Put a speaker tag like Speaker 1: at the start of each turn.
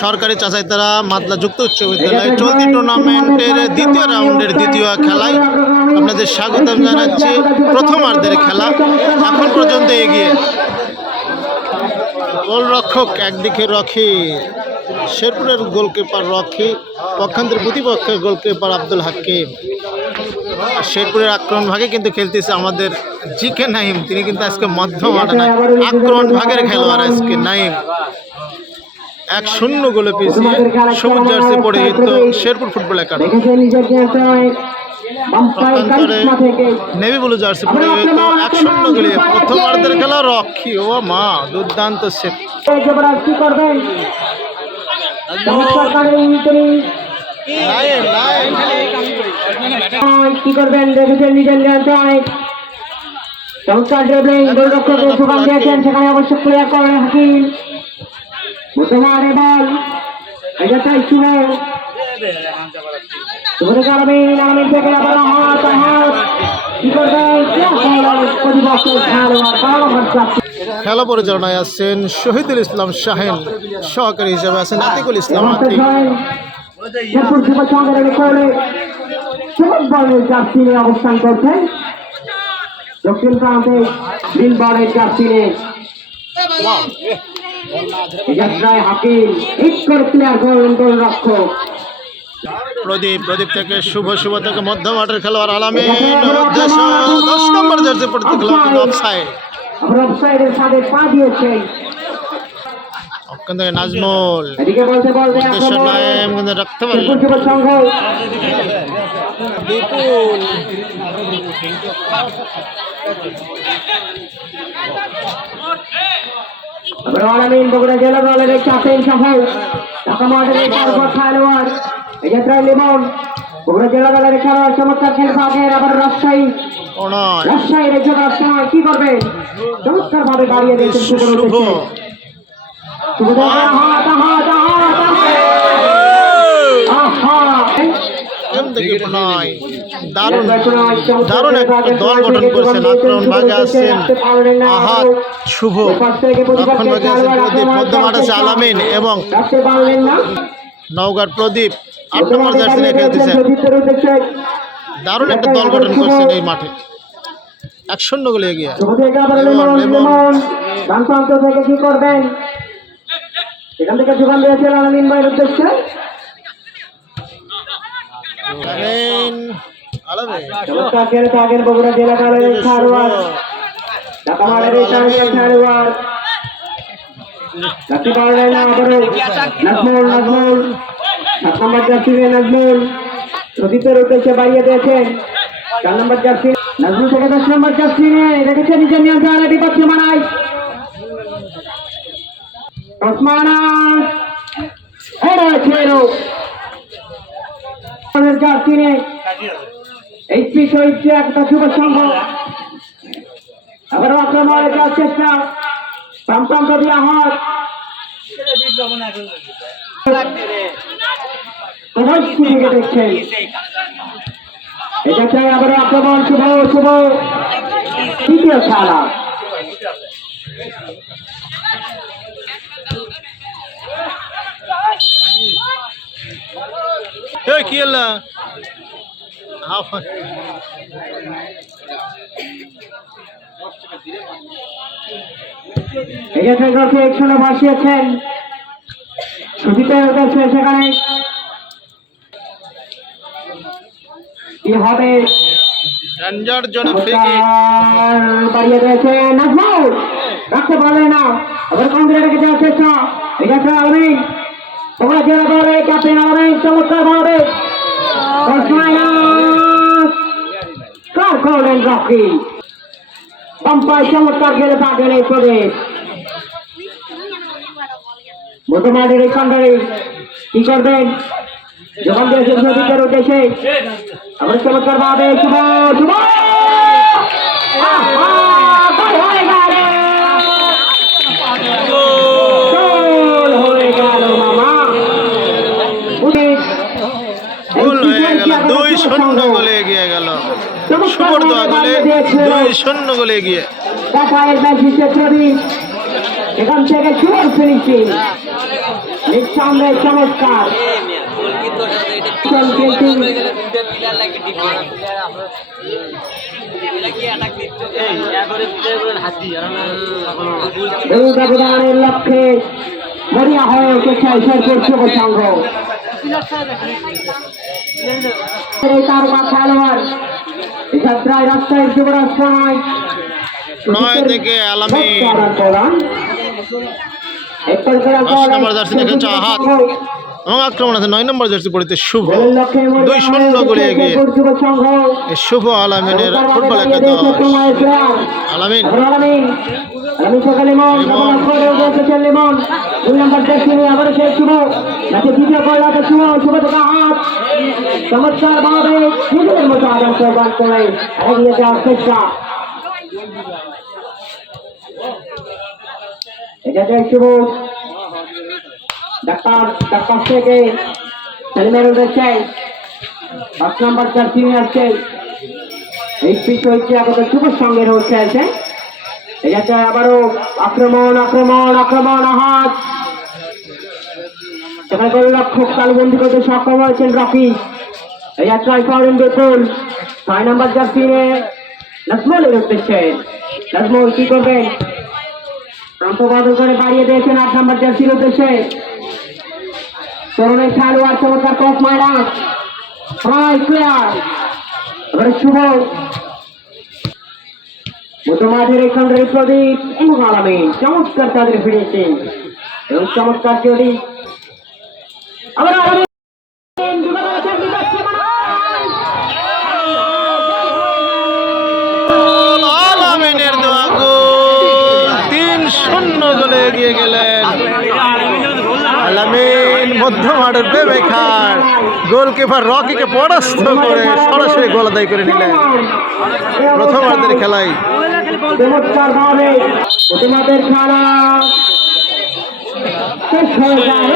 Speaker 1: সরকারি চাচাইতারা মাতলা যুক্ত উচ্চ বিদ্যালয় চলতি টুর্নামেন্টের দ্বিতীয় রাউন্ডের দ্বিতীয় খেলায় আপনাদের স্বাগতম জানাচ্ছি। প্রথমার্ধের খেলা এখন পর্যন্ত এগিয়ে। গোলরক্ষক একদিকে রকি, শেরপুরের গোলকিপার রকি, পক্ষান্তর প্রতিপক্ষের গোলকিপার আব্দুল হাকিম। শেরপুরের আক্রমণ ভাগে কিন্তু খেলতেছে আমাদের জিকে নাইম তিনি কিন্তু আজকে মধ্যম আক্রমণ ভাগের খেলোয়াড় আজকে নাইম এক শূন্য গোলে পিছিয়ে সবুজ জার্সি পড়ে যেত Sherpur football academy navy blue jersey পড়ে যেত এক শূন্য গোলে প্রথমার্ধের খেলা রক্ষী ও মা দুর্দান্ত সেট
Speaker 2: কি করবেন দেখেছেন নিজের নিয়ন্ত্রণে চমৎকার ড্রিবলিং গোলরক্ষক দিয়েছেন সেখানে অবশ্য ক্লিয়ার করেন হাকিম মুসলমান বল এটা চাই শুনে শুভরে কারমিন আমিন থেকে আবার হাত হাত কি করবেন
Speaker 1: খেলা পরিচালনায় আছেন শহীদুল ইসলাম শাহেন সহকারী হিসেবে আছেন আতিকুল ইসলাম আতিক
Speaker 2: অবস্থান করছেন দক্ষিণ প্রান্তে নীল বর্ণের জার্সি নিয়ে। যাত্রায় হাকিম হিট প্লেয়ার গোল গোল রক্ষক।
Speaker 1: প্রদীপ প্রদীপ থেকে শুভ শুভ থেকে মধ্য মাঠের খেলোয়াড় আলামিন উদ্দেশ্য দশ নম্বর জার্সি পড়তে খেলোয়াড় অফসাইড
Speaker 2: অফসাইডের সাথে পা দিয়েছেন
Speaker 1: ওখান থেকে নাজমুল।
Speaker 2: এদিকে বলতে বলতে
Speaker 1: উদ্দেশ্য
Speaker 2: আক্রমণ
Speaker 1: কিন্তু রাখতে
Speaker 2: শেরপুর
Speaker 1: পারলেন
Speaker 2: যুব সংঘ।
Speaker 1: বিপুল।
Speaker 2: আবার আলামিন বগুড়া জেলা দলের এই চাপেন সফল ঢাকা মহানগরের তারপর খেলোয়াড় এই যাত্রায় লিমন বগুড়া জেলা দলের খেলোয়াড় চমৎকার খেল ভাগের আবার রাজশাহী। রাজশাহীর একজন রাজশাহী কি করবে? চমৎকার ভাবে দাঁড়িয়ে দিয়েছেন শুভ
Speaker 1: শুভ এম থেকে প্রণয় দারুণ দারুণ একটা দল গঠন করেছেন। আক্রমণ ভাগে আসছেন। আহাত শুভ। রক্ষণ ভাগে আছেন প্রদীপ মধ্য মাঠ আছে আলামিন এবং নওগাঁর প্রদীপ আট নম্বর জার্সি নিয়ে খেলতেছেন। দারুণ একটা দল গঠন করছেন এই মাঠে। এক শূন্য গোলে এগিয়ে
Speaker 2: থেকে কি করবেন? এখান থেকে যোগান দিয়েছেন আলামিন ভাইয়ের উদ্দেশ্যে।
Speaker 1: আলামিন আলামিন
Speaker 2: চমৎকার খেলে থাকেন বগুড়া জেলা দলের খেলোয়াড় ঢাকা মাঠের তারকা খেলোয়াড় রাখতে পারলেন না আবারও নাজমুল নাজমুল সাত নম্বর জার্সি নাজমুল সতীর্থের উদ্দেশ্যে বাড়িয়ে দিয়েছেন চার নম্বর জার্সি নাজমুল থেকে দশ নম্বর জার্সি মানায় জার্সি নিয়ে এইচপি শহীদ একটা শুভ সংঘ আবারও আক্রমণে যাওয়ার চেষ্টা প্রান্ত দিয়া হাত দেখছেন? এটা চাই আবারও আক্রমণ, শুভ শুভ। তৃতীয় খেলা।
Speaker 1: কি এলা হাফ
Speaker 2: এগেছে গেছে একশনে বসিয়েছেন। সুবিধা গেছে সেখানে। কি হবে?
Speaker 1: ডেঞ্জার জোনে
Speaker 2: বাড়িয়ে দিয়েছে। নাজমুল! রাখতে পারলে না। আবার রেখে যাওয়ার চেষ্টা এগেছে আলমিন তোমরা জেলা দলে ক্যাপ্টেন আলমিন চমৎকার ভাবে। করলেন রকি? পাম্পায় চমৎকার গেলে পা গেলে প্রদেশ মোটামাটির এই কান্ডারে কি করবেন? যখন দিয়েছেন সতীর্থের উদ্দেশ্যে আবার চমৎকার ভাবে শুভ শুভ আহা, গোল হয়ে গেল। গোল হয়ে গেল মামা উনি-
Speaker 1: গোল হয়ে গেল দুই শূন্য গোলে এগিয়ে গেল সুপর দোয়া গোলে দুই শূন্য গোলে এগিয়ে।
Speaker 2: এখান থেকে সুপার ফিনিশিং। নিঃসন্দেহে চমৎকার। ব্যবধানের লক্ষ্যে মরিয়া হয়ে উঠেছে শেরপুর যুব সংঘ। তারকা খেলোয়াড় যাত্রায় রাস্তায় যুবরাজ সময়
Speaker 1: নয় থেকে আলামী। নম্বর জার্সি দেখেছে আহাত। এবং আক্রমণ আছে। নয় নম্বর জার্সি পড়িতে শুভ। দুই শূন্য গোলে এগিয়ে শুভ আলামিনের ফুটবল একাদশ আলামিন
Speaker 2: আমি সকালে মন
Speaker 1: লিমন।
Speaker 2: বলতেছেন লিমন দুই নম্বর নিয়ে আবার সে শুভ। নাকি দ্বিতীয় মতো যাওয়ার চেষ্টা। এটা যে ডাক্তার ডাক্তার থেকে সেলিমের উঠেছে পাঁচ নম্বর জার্সি নিয়ে আসছে এই পিচ হচ্ছে আমাদের শুভ সঙ্গের হচ্ছে আছে এটাতে আবারও আক্রমণ আক্রমণ আক্রমণ, আহাত। সেখানে গোলরক্ষক তালবন্দি করতে সক্ষম হয়েছেন রকি। এই যাত্রায় বেতুল ছয় নম্বর জার্সি নিয়ে নাজমলের উদ্দেশ্যে। নাজমল কি করবেন? প্রান্ত করে বাড়িয়ে দিয়েছেন আট নম্বর জার্সির উদ্দেশ্যে। তরুণের খেলোয়াড় চমৎকার কস মায়রা প্রায় ক্লিয়ার এবারে শুভ। চমৎকার চমৎকার চলি
Speaker 1: তিন শূন্য গোলে এগিয়ে গেলেন। আলামিন মধ্যমাঠের বেবে খান গোলকিপার রকিকে পরাস্ত করে সরাসরি গোল আদায় করে নিলেন। প্রথমার্ধের খেলায়
Speaker 2: চমৎকার ভাবে তোমাদের যায়